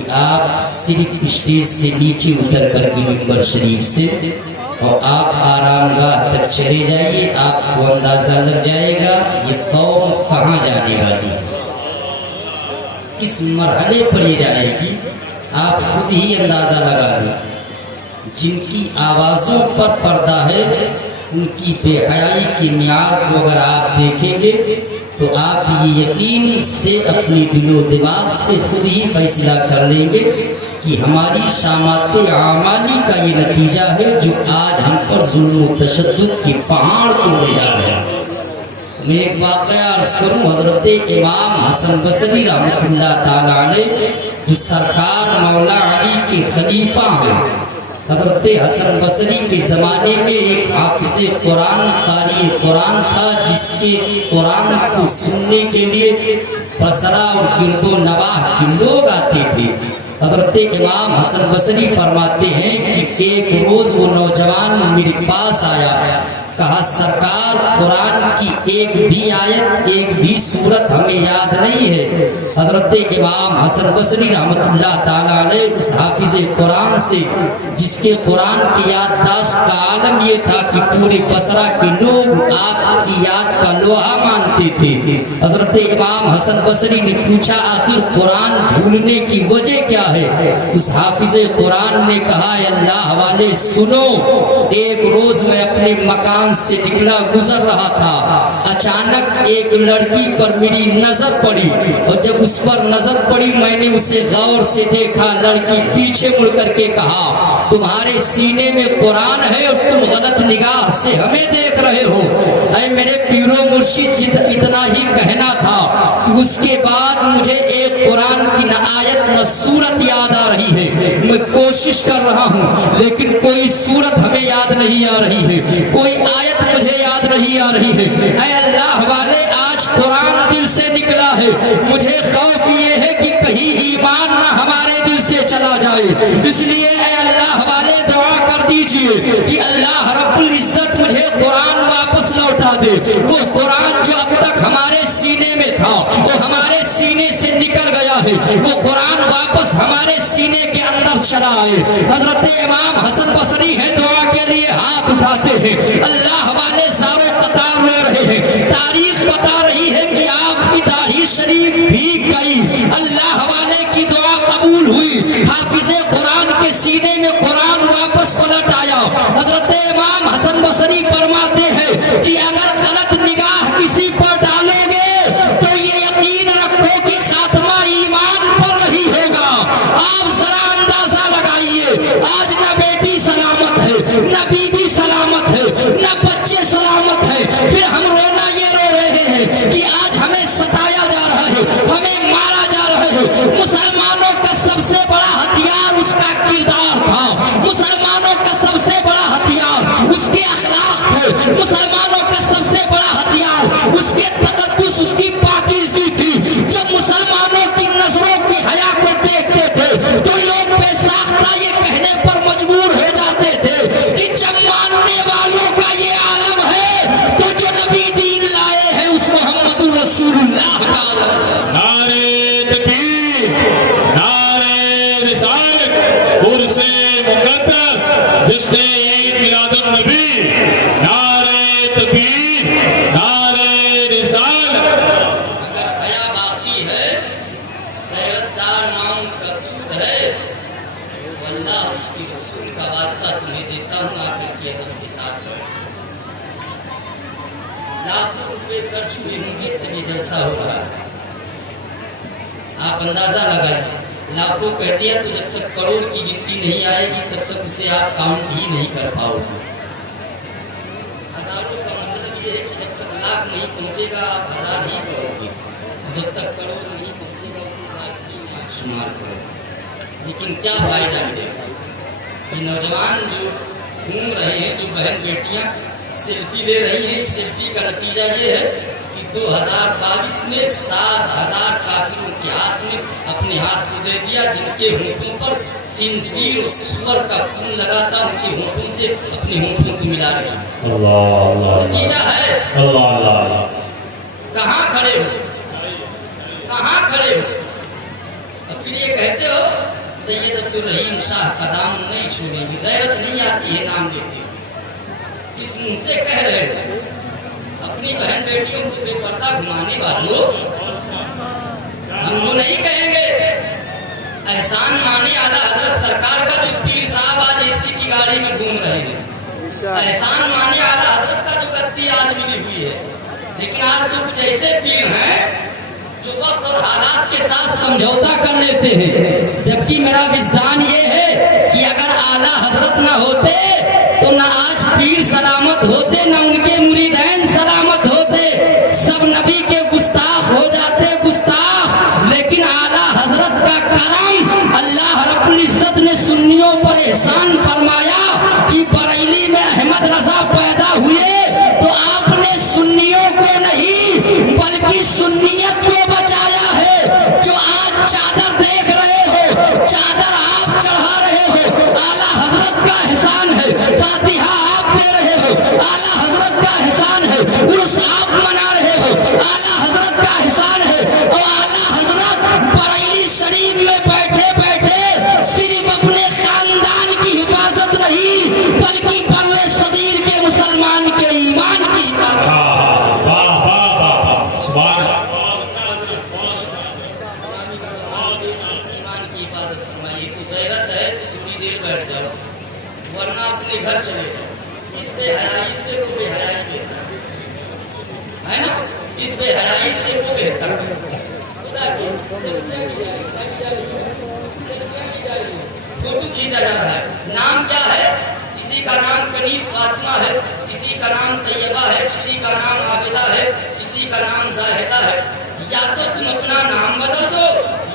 کہ آپ صرف اسٹیج سے نیچے اتر کر کے منبر شریف سے اور آپ آرام گاہ تک چلے جائیے، آپ کو اندازہ لگ جائے گا یہ قوم کہاں جانے والی ہے، کس مرحلے پر یہ جائے گی، آپ خود ہی اندازہ لگا لیں۔ جن کی آوازوں پر پردہ ہے ان کی بے حیائی کے معیار کو اگر آپ دیکھیں گے تو آپ یہ یقین سے اپنے دل و دماغ سے خود ہی فیصلہ کر لیں گے کہ ہماری شامات اعمالی کا یہ نتیجہ ہے جو آج ہم پر ظلم و تشدد کے پہاڑ توڑے جا رہے ہیں۔ میں ایک واقعہ عرض کروں، حضرت امام حسن بصری رحمۃ اللہ تعالی علیہ جو سرکار مولا علی کے خلیفہ ہیں، حضرت حسن بصری کے زمانے میں ایک حافظ قرآن قاری قرآن تھا جس کے قرآن کو سننے کے لیے بصرہ اور گرد و نواح کے لوگ آتے تھے۔ حضرت امام حسن بصری فرماتے ہیں کہ ایک روز وہ نوجوان میرے پاس آیا، کہا سرکار قرآن کی ایک بھی آیت ایک بھی سورت ہمیں یاد نہیں ہے۔ حضرت امام حسن بصری رحمۃ اللہ تعالی علیہ اس حافظ قرآن سے جس کے قرآن کی یادداشت کا عالم یہ تھا کہ پورے بصرہ کے لوگ آپ کی یاد کا لوہا مانتے تھے، حضرت امام حسن بصری نے پوچھا آخر قرآن بھولنے کی وجہ کیا ہے؟ اس حافظ قرآن نے کہا اے اللہ والے سنو، ایک روز میں اپنے مکان سے نکلا گزر رہا تھا، اچانک ایک لڑکی پر میری نظر پڑی اور جب اس پر نظر پڑی میں نے اسے غور سے دیکھا، لڑکی پیچھے مڑ کر کے کہا تمہارے سینے میں قرآن ہے اور تم غلط نگاہ سے ہمیں دیکھ رہے ہو۔ اے میرے پیرو مرشد اتنا ہی کہنا تھا کہ اس کے بعد مجھے ایک قرآن کی نہ آیت نہ سورت یاد آ رہی ہے، میں کوشش کر رہا ہوں لیکن کوئی سورت ہمیں یاد نہیں آ رہی ہے، کوئی آیت مجھے یاد نہیں آ رہی ہے۔ اے اللہ والے آج قرآن دل سے نکلا ہے، مجھے خوف یہ ہے کہ کہیں ایمان نہ ہمارے دل سے چلا جائے، اس لیے اے اللہ والے دعا کر دیجئے کہ اللہ رب العزت مجھے قرآن واپس لوٹا دے، وہ قرآن جو اب تک ہمارے سینے میں تھا وہ ہمارے سینے سے نکل گیا ہے، وہ قرآن واپس ہمارے سینے کے اندر چلا آئے۔ حضرت امام حسن بصری ہیں دعا کے لیے ہاتھ اٹھاتے ہیں، اللہ والے زارو قطار رو رہے ہیں، تاریخ بتا رہی ہے کہ آپ کی داڑھی شریف بھیگ گئی، اللہ والے کی دعا قبول ہوئی، حافظ قرآن کے سینے میں قرآن واپس پلٹ آیا۔ حضرت امام حسن بصری فرماتے ہیں کہ اگر غلط نگاہ کسی پر ڈالو گے تو یہ یقین رکھو کہ خاتمہ ایمان پر نہیں ہوگا۔ آپ ذرا اندازہ لگائیے آج نہ بیٹی سلامت ہے، نہ بیوی سلامت ہے، نہ بچے سلامت ہیں، پھر ہم رونا یہ رو رہے ہیں کہ آج ہمیں ستایا جا رہا ہے، ہمیں مارا جا رہا ہے۔ مسلمانوں کا سب سے بڑا ہتھیار اس کا کردار تھا، مسلمانوں کا سب سے بڑا ہتھیار اس کے اخلاق تھے، مسلمانوں کا سب سے بڑا ہتھیار اس کے تقدس، اس کی پاکیزگی تھی۔ جب مسلمانوں کی نظروں کی حیا کو دیکھتے تھے تو لوگ بے ساختہ یہ کہنے پر مجبور ہو جاتے تھے کہ جب ماننے والوں کا یہ عالم ہے تو جو نبی دین لائے ہیں اس محمد رسول اللہ کا عالم ہے۔ نعرہ تکبیر، نعرہ رسالت، عرس مقدس، جشن عید میلاد النبی، نعرہ تکبیر، نعرہ رسالت۔ اگر حیا باقی ہے، غیرت دار ماؤں کا دودھ ہے، تو اللہ اس کے رسول کا واسطہ تمہیں دیتا ہوں آ کر کے ادب کے ساتھ کرو۔ لاکھوں روپے خرچ ہوئے ہوں گے تب یہ جلسہ ہو رہا ہے، آپ اندازہ لگائیں، لاکھوں کہہ دیا تو جب تک کروڑ کی گنتی نہیں آئے گی تب تک اسے آپ کاؤنٹ ہی نہیں کر پاؤ گے۔ ہزاروں کا مطلب یہ ہے کہ جب تک لاکھ نہیں پہنچے گا آپ ہزار ہی کہو گے، جب تک کروڑ نہیں پہنچے گا اسے لاکھ ہی آپ شمار کرو۔ لیکن کیا فائدہ ملے گا؟ یہ نوجوان جو گھوم رہے ہیں، جو بہن بیٹیاں سیلفی لے رہی ہیں، سیلفی کا نتیجہ یہ ہے کہ 2022 میں 7,000 کافروں کے ہاتھ میں اپنے ہاتھ کو دے دیا، جن کے ہونٹوں پر خنزیر اور سور کا خون لگا تھا، ان کے ہونٹوں سے اپنے ہونٹوں کو ملا لیا۔ نتیجہ ہے کہاں کھڑے ہو، کہاں کھڑے ہو؟ اور پھر یہ کہتے ہو सैयद अब्दुल रहीम शाह का दाम नहीं छूनेंगे, गैरत नहीं आती है नाम लेके। किस मुंह से कह रहे हो? अपनी बहन बेटियों को बेपर्दा घुमाने वालों, हमको नहीं कहेंगे। एहसान माने आला हजरत सरकार का जो पीर साहब आज एसी की गाड़ी में घूम रहे हैं, एहसान माने आला हजरत का जो गद्दी आज मिली हुई है। लेकिन आज तो कुछ ऐसे पीर हैं जो वक्त और हालात के साथ समझौता कर लेते हैं। जबकि मेरा विजदान ये है कि अगर आला हजरत ना होते तो ना आज पीर सलामत होते, ना उनके मुरीदैन सलामत होते। सब नबी के गुस्ताख हो जाते, गुस्ताख। लेकिन आला हजरत का करम, अल्लाह रब्बुल इज्जत ने सुन्नियों पर एहसान फरमाया कि बरेली में अहमद रजा पैदा हुए तो आपने सुन्नियों को नहीं बल्कि सुन्नियत को बचाया है। जो आज चादर देख रहे हो, चादर आप चढ़ा रहे हो, आला हजरत का एहसान है। फातिहा आप दे रहे हो, आला हजरत का एहसान है। उर्स आप मना रहे हो, आला हजरत का एहसान है। और आला हजरत बरेली शरीफ में बैठे बैठे सिर्फ अपने खानदान की हिफाजत नहीं बल्कि बर्रे सदीर के मुसलमान के ईमान की हिफाजत, ईमान की हिफाजत फरमाइए। तो गैरत है तो थोड़ी देर बैठ जाओ, वरना अपने घर चले जाओ। इस पे हयाई से वो बेहयाई बेहतर है ना, इस पे हयाई से वो बेहतर है। खुदा की फोटो खींचा जा रहा है। नाम क्या है? किसी का नाम कनीस फातिमा है, किसी का नाम तैयबा है, किसी का नाम आबिदा है, किसी का नाम जाहिदा है। या तो तुम अपना नाम बदल दो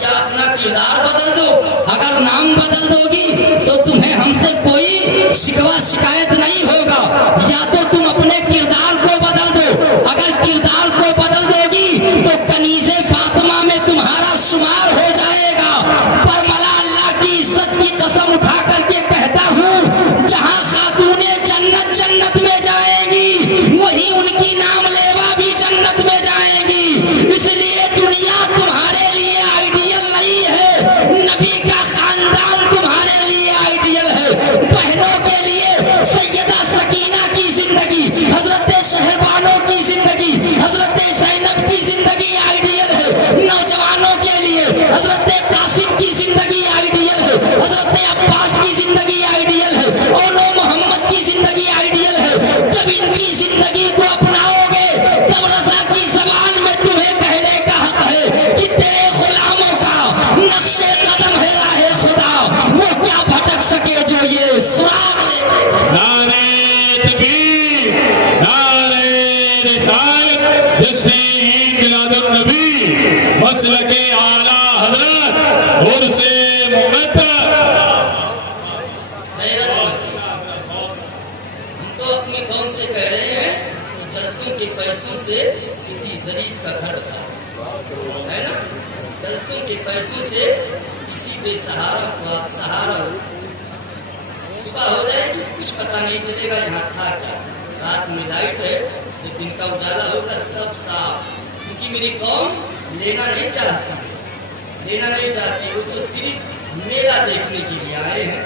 या अपना किरदार बदल दो। अगर नाम बदल दोगी तो तुम्हें हमसे कोई शिकवा शिकायत नहीं होगा। या तो तुम अपने किरदार को बदल दो। अगर किरदार को बदल दोगी तो कनीज़े फातिमा में तुम्हारा शुमार हो जाएगा। पर मला अल्लाह की इज्जत की कसम उठा करके कहता हूँ, जहाँ खातूने जन्नत जन्नत में जाएंगी वहीं उनकी नाम लेवा भी जन्नत में जाएंगी। इसलिए दुनिया तुम्हारे लिए आइडियल नहीं है, नबी का खानदान तुम्हारे लिए आइडियल है। बहनों के लिए सैयदा सकीना की जिंदगी, हजरत शहबानों की जिंदगी, हजरत ज़ैनब की जिंदगी आइडियल है। नौजवानों के लिए हजरत कासिम की जिंदगी आइडियल है, हजरत अब्बास की जिंदगी आइडियल है, और मोहम्मद की जिंदगी आइडियल है। जब इनकी जिंदगी को अपनाओगे तब रजा की ज़बान में तुम्हें कहने का हक है कि तेरे गुलामों का नक्शे कदम है राहे खुदा, वो क्या भटक सके जो ये सुराग लेते। नारे तकबीर, नारे रिसालत, जश्न ईद मिलादुन नबी, मसलके आला हजरत और से हम तो अपनी कौम से कह रहे हैं कि जलसों के पैसों से किसी गरीब का घर बसा है ना, जलसों के पैसों से किसी बेसहारा को आप सहारा हो। सुबह हो जाएगी कुछ पता नहीं चलेगा यहाँ था क्या। रात में लाइट है तो दिन का उजाला होगा सब साफ। क्योंकि मेरी कौम लेना नहीं चाहती, लेना नहीं चाहती। वो तो सिर्फ मेला देखने के लिए आए हैं,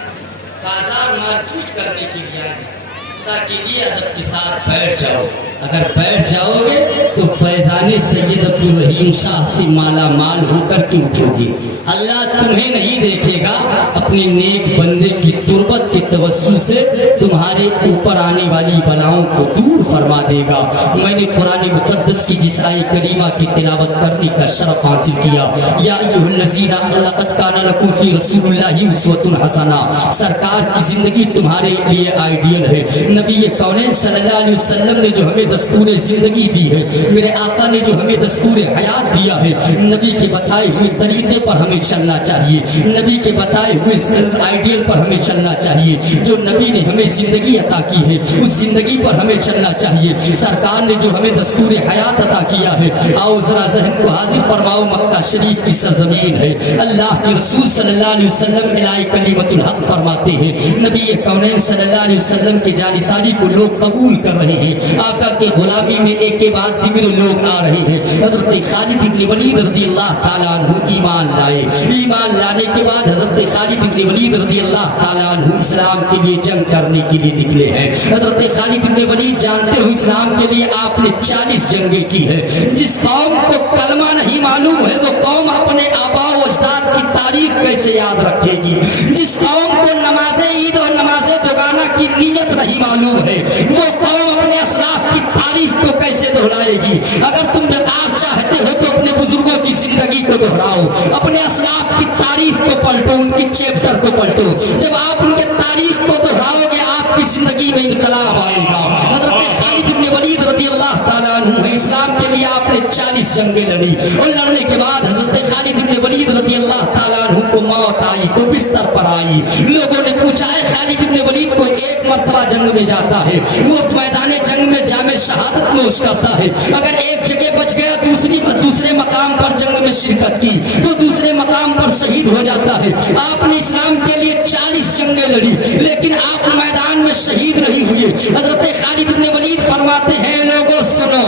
बाजार मार्केट करने के लिए आए हैं। खुदा के लिए अदब के साथ बैठ जाओ। अगर बैठ जाओगे तो फैजाने सैयद अब्दुल रहीम शाह से माला माल होकर के उठोगे। अल्लाह तुम्हें नहीं देखेगा, अपने नेक बंदे की तुरबत के तवस्सुल से तुम्हारे ऊपर आने वाली बलाओं को दूर फरमा देगा। मैंने कुरान मुक़द्दस की जिस आय करीमा की तिलावत करने का शरफ हासिल किया, या अय्युहल्लज़ीना लक़द काना लकुम फ़ी रसूलिल्लाहि उस्वतुन हसना, सरकार की जिंदगी तुम्हारे लिए आइडियल है। नबी कौनैन सल्लल्लाहु अलैहि वसल्लम ने जो हमें दस्तूर जिंदगी दी है, मेरे आका ने जो हमें दस्तूर हयात दिया है, नबी के बताए हुए तरीके पर हमें चलना चाहिए, नबी के बताए हुए आइडियल पर हमें चलना चाहिए। जो नबी ने हमें जिंदगी अता की है उस जिंदगी पर हमें चलना चाहिए। सरकार ने जो हमें दस्तूर हयात नजात अता किया है। आओ जरा जहन को हाजिर फरमाओ, मक्का शरीफ की सरजमीन है। अल्लाह के रसूल सल्लल्लाहु अलैहि वसल्लम इलाही कलीमतुल हक फरमाते हैं, नबी कौनैन सल्लल्लाहु अलैहि वसल्लम की जानिसारी को लोग कबूल कर रहे हैं। आका के गुलामी में एक के बाद दिगरे लोग आ रहे हैं। हजरत खालिद इब्न वलीद रज़ी अल्लाह ताला अन्हु ईमान लाए। ईमान लाने के बाद हजरत खालिद इब्न वलीद रज़ी अल्लाह ताला अन्हु इस्लाम के लिए जंग करने के लिए निकले हैं। हजरत खालिद इब्न वलीद जानते हो इस्लाम के लिए आपने 40 जंगें की है। जिस कौम को कलमा नहीं मालूम है वो कौम अपने आबा व अजदाद की तारीख कैसे याद रखेगी। जिस कौम को नमाज ईद और नमाज दोगाना की नीयत नहीं मालूम है वो कौम अपने असलाफ की तारीख को कैसे दोहराएगी। अगर तुम बेकार चाहते हो तो अपने बुजुर्गों की जिंदगी को दोहराओ, अपने असलाफ की तारीख को पलटो, उनकी चैप्टर को पलटो। जब आप उनके तारीख को दोहराओगे आपकी जिंदगी में इनकलाब आएगा। हजरत खालिद इब्न वलीद रज़ी अल्लाह ताला अन्हु है, इस्लाम के लिए आपने 40 जंगें लड़ी और लड़ने के बाद हजरत खालिद इब्न वलीद रज़ी अल्लाह ताला अन्हु को मौत आई तो बिस्तर पर आई। लोगों ने पूछा है खालिद इब्न वलीद को एक मर्तबा जंग में जाता है, वो मैदान जंग में जामे शहादत नोश करता है। अगर एक जगह बच गया दूसरे मकाम पर जंग में शिरकत की तो दूसरे मकाम पर शहीद हो जाता है। आपने इस्लाम के लिए 40 जंगें लड़ी लेकिन आप मैदान में शहीद नहीं हुए। हजरत खालिद इब्न वलीद फरमाते हैं, लोगों सुनो,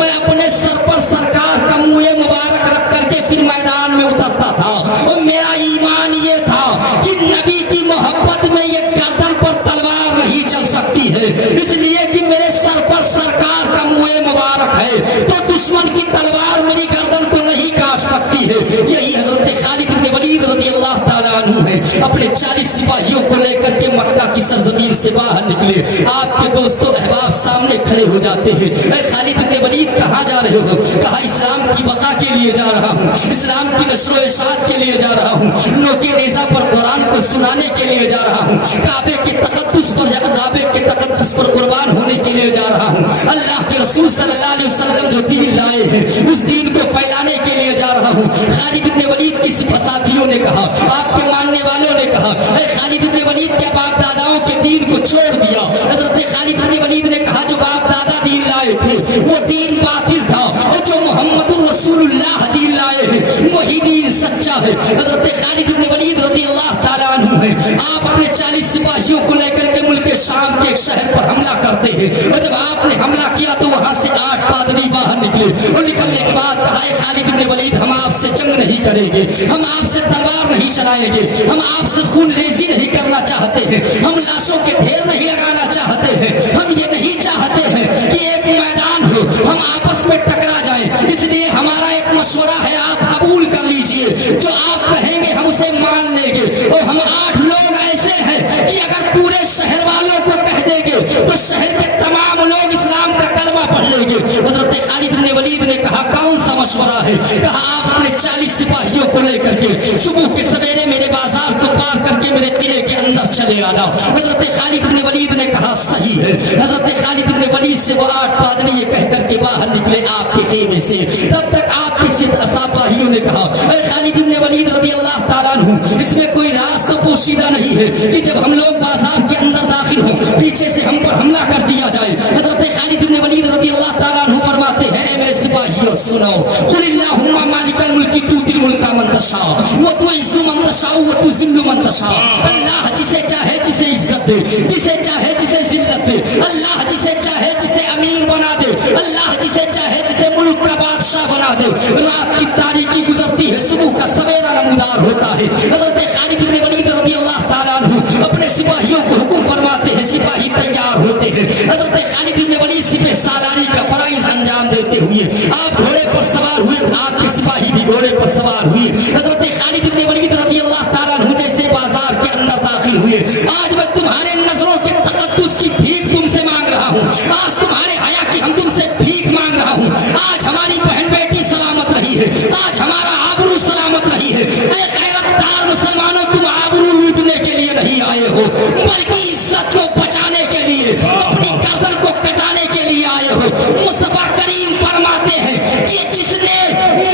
मैं अपने सर पर सरकार का मुँह मुबारक रख करके फिर मैदान में उतरता था और मेरा ईमान ये था कि नबी की मोहब्बत में ये गर्दन पर तलवार नहीं चल सकती है, इसलिए कि मेरे सर पर सरकार का मुँह मुबारक है तो दुश्मन की तलवार मेरी गर्दन को नहीं काट सकती है। यही हजरत खालिद इब्न वलीद रज़ी अल्लाह ताला अन्हु है, अपने 40 सिपाहियों को लेकर के मक्का की सरजमीन से बाहर निकले। आपके दोस्तों अहबाब सामने खड़े हो जाते हैं, खालिद इब्न वलीद कहाँ जा रहे हो? कहा इस्लाम की बका के लिए जा रहा हूँ, इस्लाम की नश्र व इरशाद के लिए जा रहा हूँ, नोके नेज़ा पर कुरान को सुनाने के लिए जा रहा हूँ, काबे के तक़द्दुस पर कुर्बान होने के लिए जा रहा हूँ। अल्लाह के रसूल सल्लल्लाहु अलैहि वसल्लम जो दीन लाए हैं उस दीन को फैलाने के लिए जा रहा हूँ। खालिद इब्न वलीद की साथियों ने कहा, आपके मानने वालों ने कहा, खालिद इब्न वलीद के बाप दादाओं के दीन को छोड़ दिया। हजरत खालिद इब्न वलीद ने कहा, जो बाप दादा दीन लाए थे वो दीन बातिल था और जो मोहम्मदुर रसूलुल्लाह दीन लाए हैं वही दीन सच्चा है। हजरत खालिद इब्न वलीद रज़ी अल्लाह ताला अन्हु है, आप अपने 40 सिपाहियों को लेकर के मुल्क शाम के एक शहर पर हमला करते हैं और जब आपने हमला किया तो वहां से 8 पादरी बाहर निकले और निकलने के बाद कहा, खालिद इब्न वलीद हम आपसे जंग नहीं करेंगे, हम आपसे तलवार नहीं चलाएंगे, हम आपसे खून रेजी नहीं करना चाहते हैं, हम लाशों के ढेर नहीं लगाना चाहते हैं, हम ये नहीं चाहते हैं कि एक मैदान हो हम आपस में टकरा जाएं, इसलिए हमारा एक मशवरा है, आप कबूल कर लीजिए, जो आप कहेंगे हम उसे मान लेंगे। और हम 8 लोग ऐसे हैं कि अगर पूरे शहर वालों को कह देंगे तो शहर के तमाम लोग इस्लाम का कलमा पढ़ लेंगे। हजरत खालिद इब्न वलीद ने कहा, कौन सा मशवरा है? कहा, आप अपने 40 सिपाहियों को लेकर के सुबह के सवेरे मेरे बाजार को पार करके मेरे किले के अंदर चले आना। हजरत खालिद इब्न वलीद ने कहा, सही है। हजरत खालिद इब्न वलीद से वो 8 पादरी ये कह करके बाहर निकले आपके खेमे से। तब तक आपके सिपाहियों ने कहा, खालिद इब्न वलीद रज़ी अल्लाह ताला अन्हु, इसमें कोई राज तो पोशीदा नहीं है कि जब हम लोग बाजार के अंदर दाखिल हो पीछे से हम पर हमला कर दिया जाए। हजरत खालिद इब्न वलीद रज़ी अल्लाह ताला अन्हु फरमाते हैं, ए मेरे सिपाहियों सुनो, कुलिल्लाहुम्मा मालिकल मुल्की तूतिल मुल्का मन तशा व तुइज़्ज़ु मन तशा व तुज़िल्लु मन तशा। अल्लाह जिसे चाहे जिसे इज्जत दे, जिसे चाहे जिसे जिल्लत दे, अल्लाह जिसे चाहे जिसे अमीर बना दे, अल्लाह जिसे चाहे जिसे मुल्क का बादशाह बना दे। रात की तारीकी गुजरती है, सुबह का सवेरा नमूदार होता है। हजरत खालिद इब्न वलीद रज़ी अल्लाह ताला अन्हु अपने सिपाहियों को हुक्म फरमाते हैं, सिपाही तैयार होते हैं। हजरत खालिद इब्न वलीद सिपह सालारी का फराइज अंजाम देते हुए आप घोड़े पर सवार हुए, आपके सिपाही भी घोड़े पर सवार हुए। हजरत खालिद इब्न वलीद रज़ी अल्लाह ताला अन्हु जैसे बाजार के अंदर दाखिल हुए, आज मैं तुम्हारे नजरों के तकद्दुस की भीख तुमसे मांग रहा हूँ, आज तुम्हारे हया की हम तुमसे भीख मांग रहा हूँ। आज हमारी बहन बेटी सलामत रही है, आज हमारा आबरू सलामत रही है। ऐ गैरतदार मुसलमानों, तुम आबरू लूटने के लिए नहीं आए हो बल्कि इज्जत को बचाने के लिए, अपनी गर्दन को कटाने के लिए आए हो। मुस्तफा करीम फरमाते हैं कि जिसने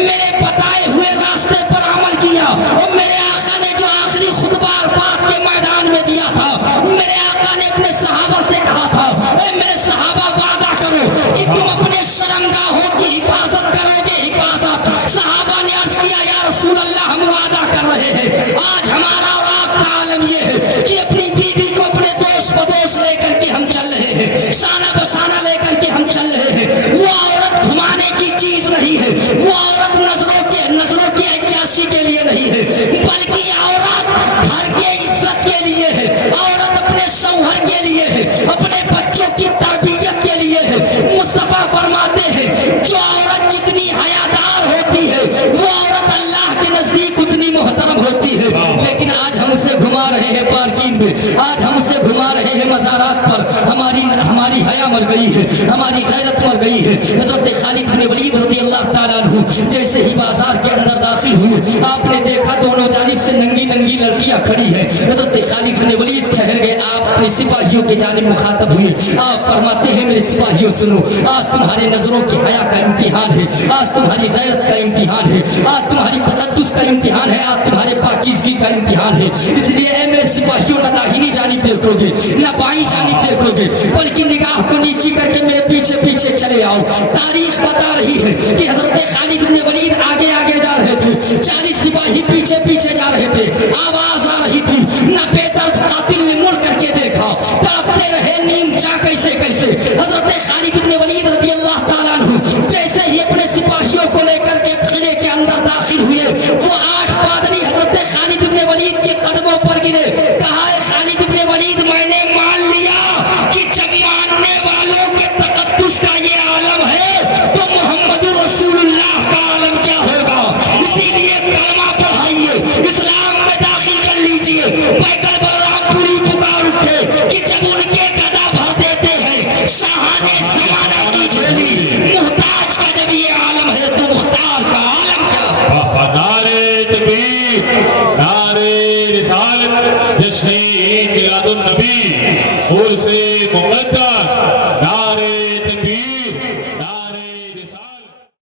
मेरे बताए हुए रास्ते पर अमल किया और मेरे आका ने जो आखिरी खुतबा पाक के मैदान में दिया था, मेरे आका ने अपने सहाबा से कहा था, मेरे सहाबा वादा करो कि तुम अपने शर्मगाहों की لیے ہے, عورت اپنے شوہر کے لیے ہے, اپنے بچوں کی تربیت کے لیے ہے. مصطفیٰ فرماتے ہیں جو عورت جتنی حیادار ہوتی ہے وہ عورت اللہ کے نزدیک اتنی محترم ہوتی ہے. لیکن آج ہم سے گھما رہے ہیں پارکنگ میں, آج ہم سے گھما رہے ہیں مزارات پر, ہماری حیا مر گئی ہے, ہماری غیرت مر گئی ہے. حضرت خالد بن ولید رضی اللہ تعالیٰ عنہ جیسے ہی بازار کے اندر داخل ہوئے, آپ نے دیکھا دونوں جانب سے ننگی ننگی لڑکیاں کھڑی ہیں. حضرت خالد بن ولید ٹھہر گئے, آپ اپنے سپاہیوں کے جانب مخاطب ہوئے. آپ فرماتے ہیں میرے سپاہیوں سنو, آج تمہارے نظروں کی حیا کا امتحان ہے, آج تمہاری غیرت کا امتحان ہے, آج تمہاری تقدس کا امتحان ہے, آج تمہارے پاکیزگی کا امتحان ہے. اس لیے اے میرے سپاہیوں نہ داہنی جانب دیکھو گے نہ بائیں جانب دیکھو گے, بلکہ نگاہ کو نیچی کر کے میرے پیچھے پیچھے چلے آؤ. تاریخ بتا رہی ہے کہ حضرت خالد بن ولید آگے آگے جا رہے تھے, 40 سپاہی پیچھے پیچھے جا رہے تھے. آواز آ رہی تھی, نہ بے درد قاتل نے مڑ کر کے دیکھا, تڑپتے رہے نیم چا کیسے کیسے. حضرت خالد بن ولید رضی اللہ تعالیٰ عنہ جیسے ہی اپنے سپاہیوں کو لے کر کے قلعے کے اندر داخل ہوئے, وہ 8 پادری حضرت خالد بن ولید کے قدموں پر گرے. کہا ہے خالد بن ولید میں نے مان لیا کہ جب ماننے والوں کے تقدس کا یہ عالم ہے تو محمد رسول اللہ کا عالم کیا ہوگا. اسی لیے کلمہ پڑھائیے, اسلام میں داخل کر لیجئے. پیغمبر بلرام پوری پکار اٹھے کہ جب ان کے گدا بھر دیتے ہیں شاہانے زمانہ کی جھولی, محتاج کا جب یہ عالم ہے تو مختار کا عالم کیا. نعرے تکبیر, نعرے رسالت, جشن عید میلاد النبی, عرس مقدس.